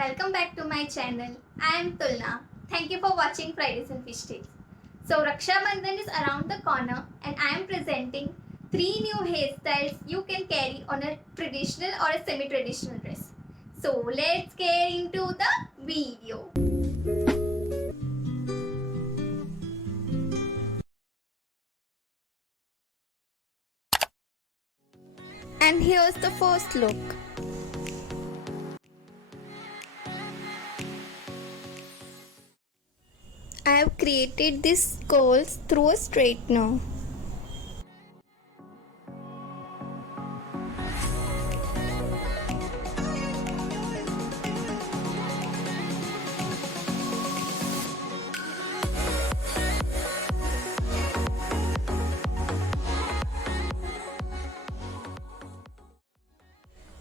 Welcome back to my channel. I am Tulna. Thank you for watching Fridays and Festive. So Rakshabandhan is around the corner and I am presenting 3 new hairstyles you can carry on a traditional or a semi-traditional dress. So let's get into the video. And here's the first look. I have created these curls through a straightener.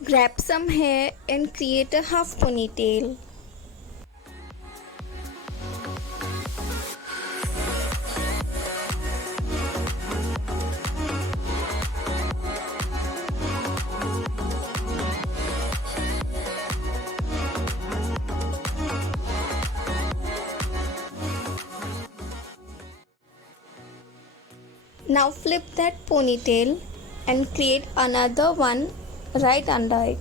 Grab some hair and create a half ponytail. Now flip that ponytail and create another one right under it.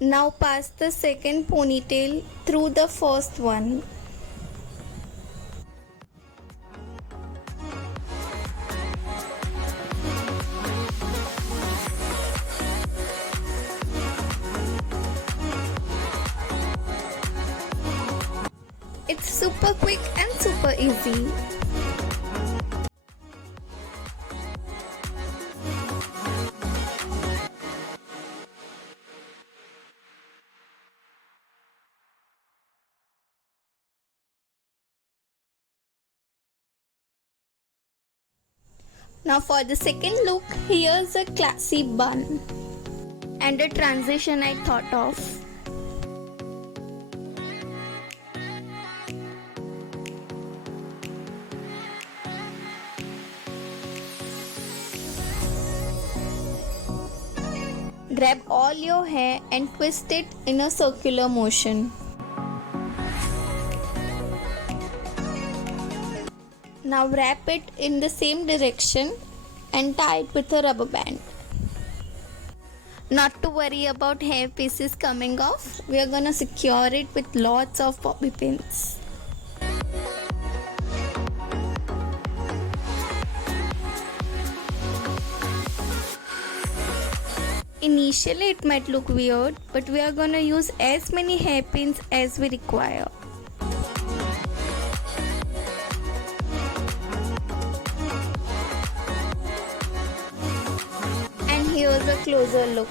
Now pass the second ponytail through the first one. It's super quick and super easy. Now for the second look, here's a classy bun and a transition I thought of. Grab all your hair and twist it in a circular motion. Now wrap it in the same direction and tie it with a rubber band. Not to worry about hair pieces coming off, we are gonna secure it with lots of bobby pins. Initially it might look weird, but we are gonna use as many hairpins as we require. And here's a closer look.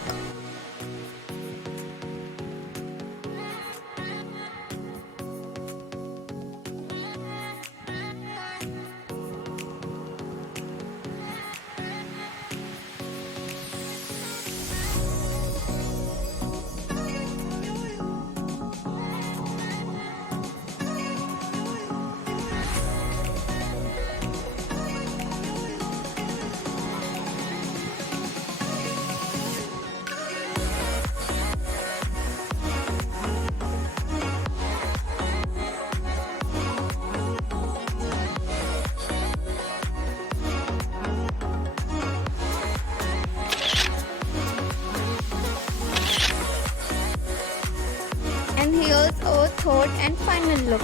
And here's our third and final look.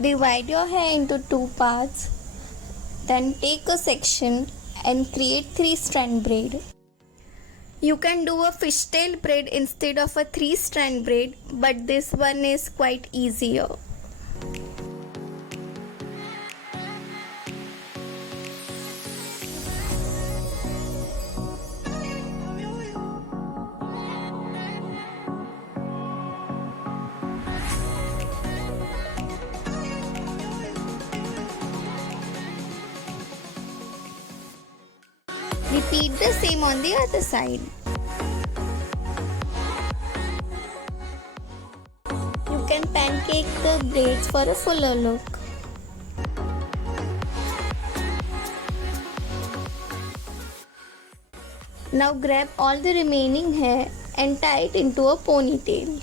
Divide your hair into 2 parts. Then take a section and create 3-strand braid. You can do a fishtail braid instead of a 3-strand braid, but this one is quite easier. Repeat the same on the other side. You can pancake the braids for a fuller look. Now grab all the remaining hair and tie it into a ponytail.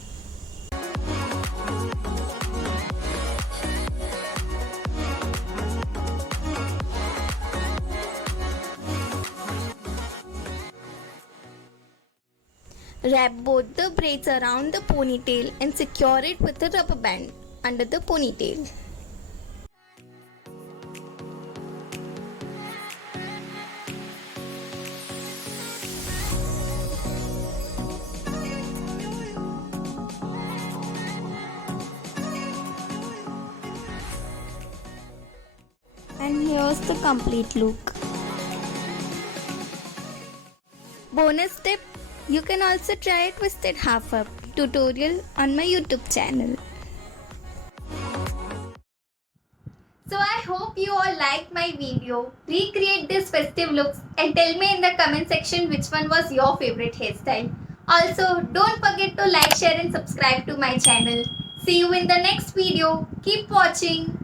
Wrap both the braids around the ponytail and secure it with a rubber band under the ponytail. And here's the complete look. Bonus tip, you can also try a twisted half up tutorial on my YouTube channel. So I hope you all liked my video. Recreate these festive looks and tell me in the comment section which one was your favorite hairstyle. Also, don't forget to like, share and subscribe to my channel. See you in the next video. Keep watching.